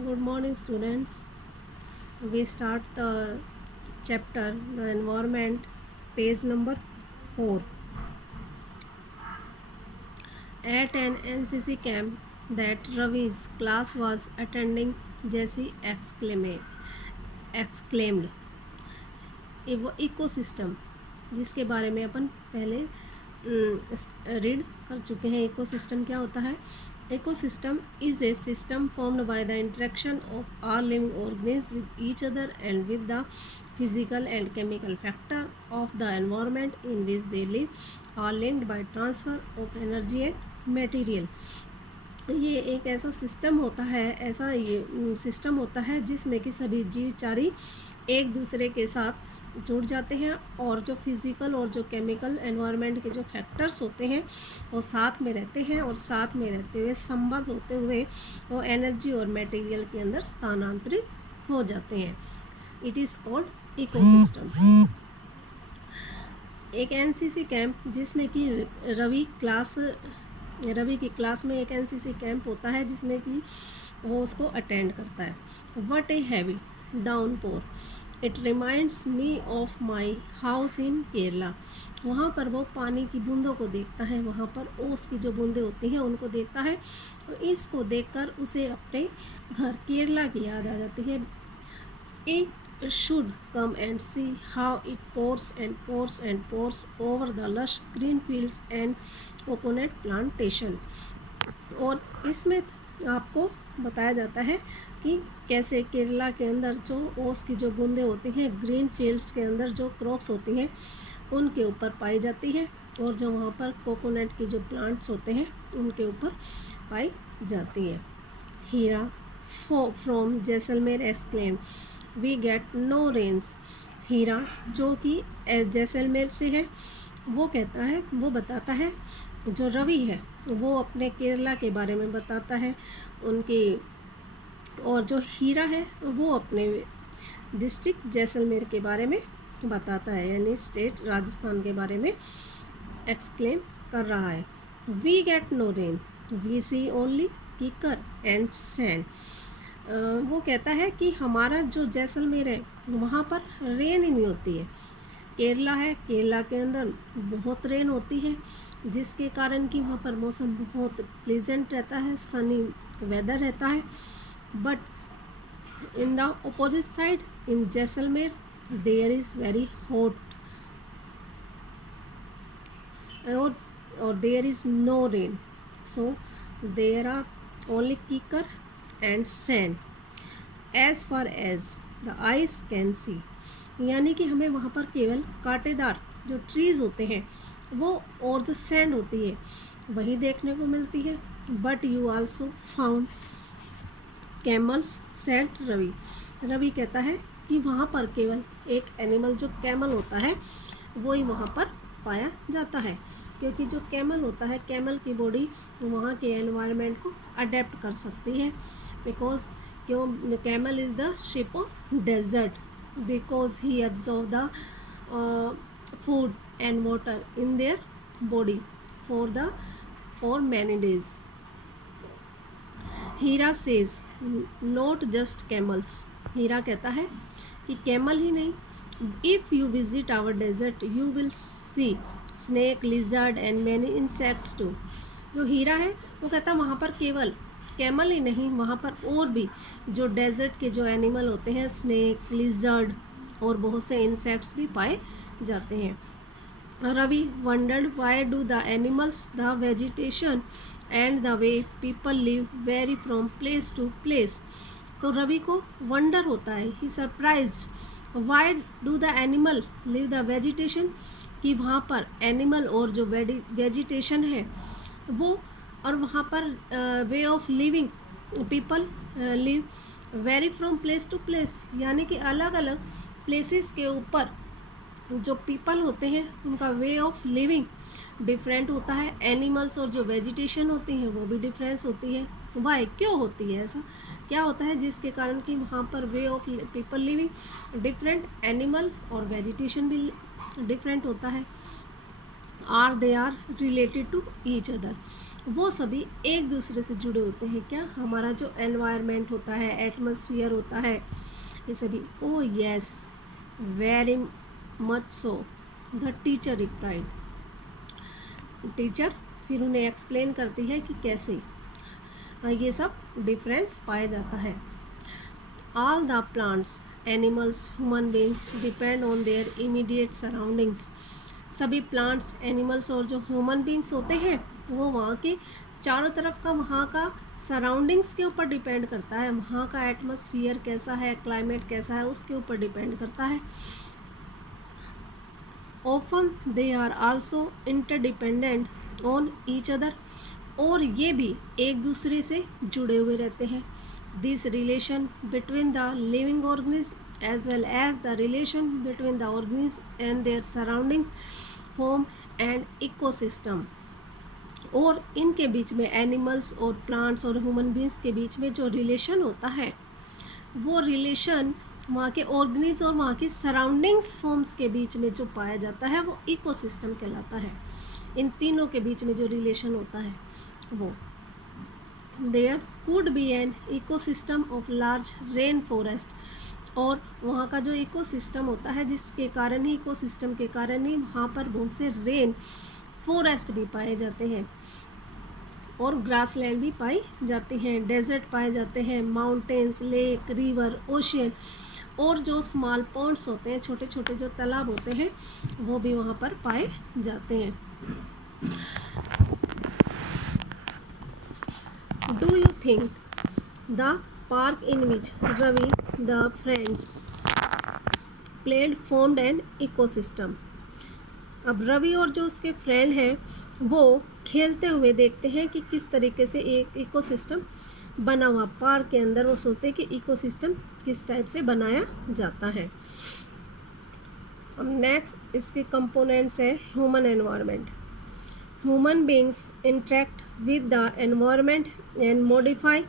Good morning, students. We start the chapter The Environment, page number 4. At an NCC camp that Ravi's class was attending, Jesse exclaimed, ecosystem, जिसके बारे में अपन पहले read कर चुके हैं। Ecosystem क्या होता है? Ecosystem is a system formed by the interaction of all living organisms with each other and with the physical and chemical factor of the environment in which they live, all linked by transfer of energy and material. ये एक ऐसा system होता है, ऐसा ये system होता है जिसमें कि सभी जीवचारी एक दूसरे के साथ जुड़ जाते हैं और जो फिज़िकल और जो केमिकल एनवायरनमेंट के जो फैक्टर्स होते हैं वो साथ में रहते हैं और साथ में रहते हुए संबद्ध होते हुए वो एनर्जी और मटेरियल के अंदर स्थानांतरित हो जाते हैं। It is called ecosystem. एक एनसीसी कैंप जिसमें कि रवि की क्लास में एक एनसीसी कैंप होता है जिसमें कि वो उसको अटेंड करता है। What a heavy downpour, it reminds me of my house in Kerala. वहाँ पर वो पानी की बूंदों को देखता है, वहाँ पर ओस की जो बूंदें होती हैं उनको देखता है, तो इसको देखकर उसे अपने घर केरला की याद आ जाती है। It should come and see how it pores and pores and pores over the lush green fields and coconut plantation. और इसमें आपको बताया जाता है कि कैसे केरला के अंदर जो ओस की जो बूंदें होती हैं ग्रीन फील्ड्स के अंदर जो क्रॉप्स होती हैं उनके ऊपर पाई जाती है और जो वहाँ पर कोकोनट की जो प्लांट्स होते हैं उनके ऊपर पाई जाती है। Hira from Jaisalmer exclaimed, we get no rains. Hira जो कि जैसलमेर से है वो कहता है, वो बताता है, जो रवि है वो अपने केरला के बारे में बताता है उनकी, और जो हीरा है वो अपने डिस्ट्रिक्ट जैसलमेर के बारे में बताता है, यानी स्टेट राजस्थान के बारे में एक्सक्लेम कर रहा है। We get no rain, we see only कीकर एंड सैंड। वो कहता है कि हमारा जो जैसलमेर है वहाँ पर रेन ही नहीं होती है। केरला है, केरला के अंदर बहुत रेन होती है जिसके कारण कि वहाँ पर मौसम बहुत प्लीजेंट रहता है, सनी वेदर रहता है। But in the opposite side in Jaisalmer there is very hot और there is no rain, so there are only कीकर and sand as far as the eyes can see. यानी कि हमें वहाँ पर केवल कांटेदार जो ट्रीज़ होते हैं वो और जो सैंड होती है वही देखने को मिलती है। But you also found camels, said Ravi. Ravi कहता है कि वहाँ पर केवल एक एनिमल जो कैमल होता है वो ही वहाँ पर पाया जाता है, क्योंकि जो कैमल होता है, कैमल की बॉडी वहाँ के एनवायरनमेंट को अडेप्ट कर सकती है। बिकॉज क्यों, camel is the ship of desert, because he absorbed the food and water in their body for many days. Hira says not just camels. Hira कहता है कि कैमल ही नहीं, if you visit our desert you will see snake, lizard and many insects too. जो हीरा है वो कहता है वहाँ पर केवल कैमल ही नहीं, वहाँ पर और भी जो डेजर्ट के जो एनिमल होते हैं, स्नेक, लिजर्ड और बहुत से इंसेक्ट्स भी पाए जाते हैं। Ravi wondered why do the animals, the vegetation and the way people live very from place to place. तो रवि को वंडर होता है, ही surprise, why do the animal live the vegetation, कि वहाँ पर एनिमल और जो वेजिटेशन है वो, और वहाँ पर way of living people live very from place to place, यानी कि अलग अलग प्लेसेस के ऊपर जो पीपल होते हैं उनका वे ऑफ लिविंग डिफरेंट होता है। एनिमल्स और जो वेजिटेशन होती हैं वो भी डिफरेंस होती है। वाई, क्यों होती है ऐसा, क्या होता है जिसके कारण कि वहाँ पर way of people living different, animal और वेजिटेशन भी डिफरेंट होता है। They are related to each other, वो सभी एक दूसरे से जुड़े होते हैं। क्या? हमारा जो एनवायरनमेंट होता है, एटमॉस्फेयर होता है, ये सभी। ओ yes, very much so, the teacher replied. Teacher फिर उन्हें एक्सप्लेन करती है कि कैसे ये सब डिफरेंस पाया जाता है। All the plants, animals, human beings depend on their immediate surroundings. सभी प्लांट्स, एनिमल्स और जो ह्यूमन बींग्स होते हैं वो वहाँ के चारों तरफ का, वहाँ का सराउंडिंग्स के ऊपर डिपेंड करता है। वहाँ का एटमॉस्फेयर कैसा है, क्लाइमेट कैसा है, उसके ऊपर डिपेंड करता है। Often they are also interdependent on each other, और ये भी एक दूसरे से जुड़े हुए रहते हैं। This relation between the living organism as well as the relation between the organism and their surroundings form and ecosystem. और इनके बीच में, एनिमल्स और प्लांट्स और ह्यूमन बींग्स के बीच में जो रिलेशन होता है, वो रिलेशन वहाँ के ऑर्गेनिज्म और वहाँ की सराउंडिंग्स फॉर्म्स के बीच में जो पाया जाता है वो इकोसिस्टम कहलाता है। इन तीनों के बीच में जो रिलेशन होता है वो। There could be an ecosystem of large rain forest, और वहाँ का जो इकोसिस्टम होता है, जिसके कारण ही, इकोसिस्टम के कारण ही वहाँ पर बहुत से रेन फॉरेस्ट भी पाए जाते हैं, और ग्रासलैंड भी पाई जाती हैं, डेजर्ट पाए जाते हैं, माउंटेन्स, लेक, रिवर, ओशियन, और जो स्मॉल पॉन्ड्स होते हैं, छोटे छोटे जो तालाब होते हैं, वो भी वहाँ पर पाए जाते हैं। Do you think the park in which Ravi the friends played formed an ecosystem? अब रवि और जो उसके फ्रेंड हैं वो खेलते हुए देखते हैं कि किस तरीके से एक इकोसिस्टम बना हुआ पार्क के अंदर। वो सोचते हैं कि इकोसिस्टम किस टाइप से बनाया जाता है। अब नेक्स्ट इसके कंपोनेंट्स है human environment. Human beings interact with the environment and modify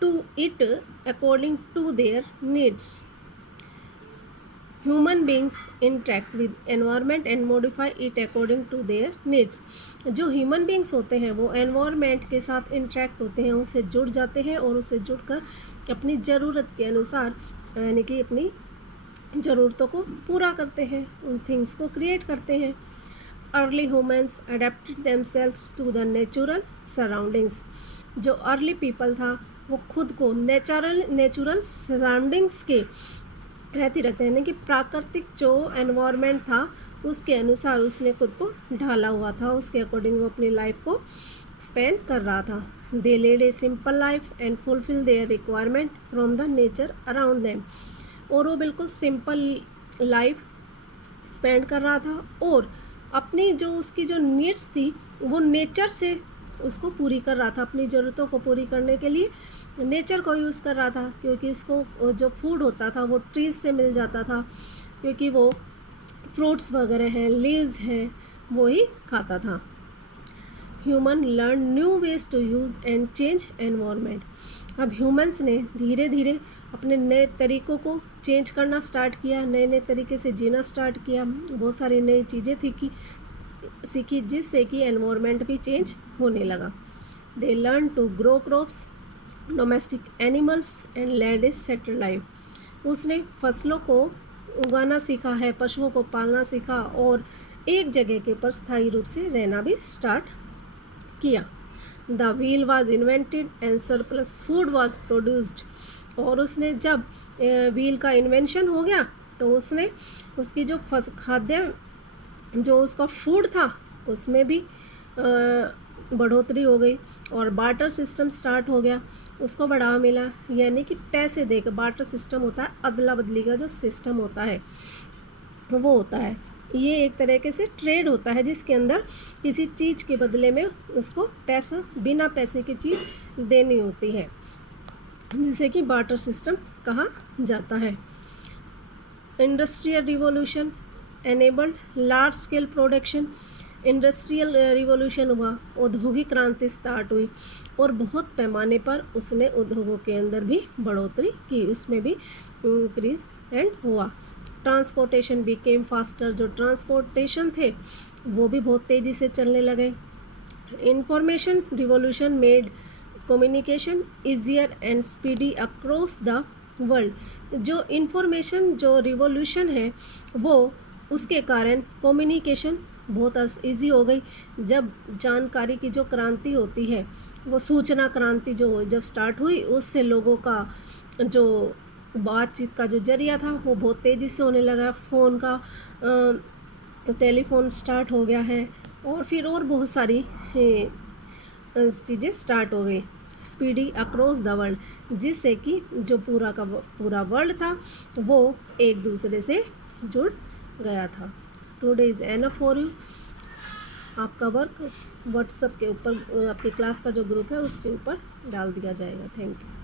to it according to their needs. Human beings interact with environment and modify it according to their needs. जो human beings होते हैं वो environment के साथ interact होते हैं, उससे जुड़ जाते हैं, और उससे जुड़कर अपनी ज़रूरत के अनुसार, यानी कि अपनी ज़रूरतों को पूरा करते हैं, उन थिंग्स को क्रिएट करते हैं। Early humans adapted themselves to the natural surroundings. जो अर्ली पीपल था वो खुद को नेचुरल सराउंडिंग्स के रहती रखते हैं, यानी कि प्राकृतिक जो एनवायरनमेंट था उसके अनुसार उसने खुद को ढाला हुआ था, उसके अकॉर्डिंग वो अपनी लाइफ को स्पेंड कर रहा था। They led a simple life and fulfil their requirement from the nature around them. और वो बिल्कुल सिंपल लाइफ स्पेंड कर रहा था, और अपनी जो उसकी जो नीड्स थी वो नेचर से उसको पूरी कर रहा था। अपनी ज़रूरतों को पूरी करने के लिए नेचर को यूज़ कर रहा था, क्योंकि इसको जो फूड होता था वो ट्रीज से मिल जाता था, क्योंकि वो फ्रूट्स वगैरह हैं, लीव्स हैं, वो ही खाता था। Human learn new ways to use and change environment. अब ह्यूमंस ने धीरे धीरे अपने नए तरीक़ों को चेंज करना स्टार्ट किया, नए नए तरीके से जीना स्टार्ट किया। बहुत सारी नई चीज़ें सीखी जिससे कि एनवायरनमेंट भी चेंज होने लगा। They learn to grow crops, domestic animals and led a settle life. उसने फसलों को उगाना सीखा है, पशुओं को पालना सीखा, और एक जगह के ऊपर स्थायी रूप से रहना भी स्टार्ट किया। The wheel was invented and surplus food was produced. और उसने जब व्हील का इन्वेंशन हो गया तो उसने उसकी जो खाद्य जो उसका फूड था उसमें भी बढ़ोतरी हो गई, और बार्टर सिस्टम स्टार्ट हो गया, उसको बढ़ावा मिला। यानी कि पैसे देकर, बार्टर सिस्टम होता है अदला बदली का जो सिस्टम होता है वो होता है, ये एक तरीके से ट्रेड होता है जिसके अंदर किसी चीज़ के बदले में उसको पैसा, बिना पैसे की चीज़ देनी होती है, जिसे कि बार्टर सिस्टम कहा जाता है। Industrial revolution enabled large scale production. Industrial revolution हुआ, औद्योगिक क्रांति स्टार्ट हुई, और बहुत पैमाने पर उसने उद्योगों के अंदर भी बढ़ोतरी की, उसमें भी इंक्रीज एंड हुआ। Transportation became faster. जो ट्रांसपोर्टेशन थे वो भी बहुत तेज़ी से चलने लगे। Information revolution made communication easier and speedy across the world. जो इंफॉर्मेशन जो रिवॉल्यूशन है वो उसके कारण कम्युनिकेशन बहुत ईजी हो गई। जब जानकारी की जो क्रांति होती है, वो सूचना क्रांति जो जब स्टार्ट हुई, उससे लोगों का जो बातचीत का जो जरिया था वो बहुत तेज़ी से होने लगा। फ़ोन का टेलीफोन स्टार्ट हो गया है, और फिर और बहुत सारी चीज़ें स्टार्ट हो गई स्पीडी अक्रॉस द वर्ल्ड, जिससे कि जो पूरा का पूरा वर्ल्ड था वो एक दूसरे से जुड़ गया था। Today is enough for you. आपका वर्क व्हाट्सएप के ऊपर आपकी क्लास का जो ग्रुप है उसके ऊपर डाल दिया जाएगा। Thank you.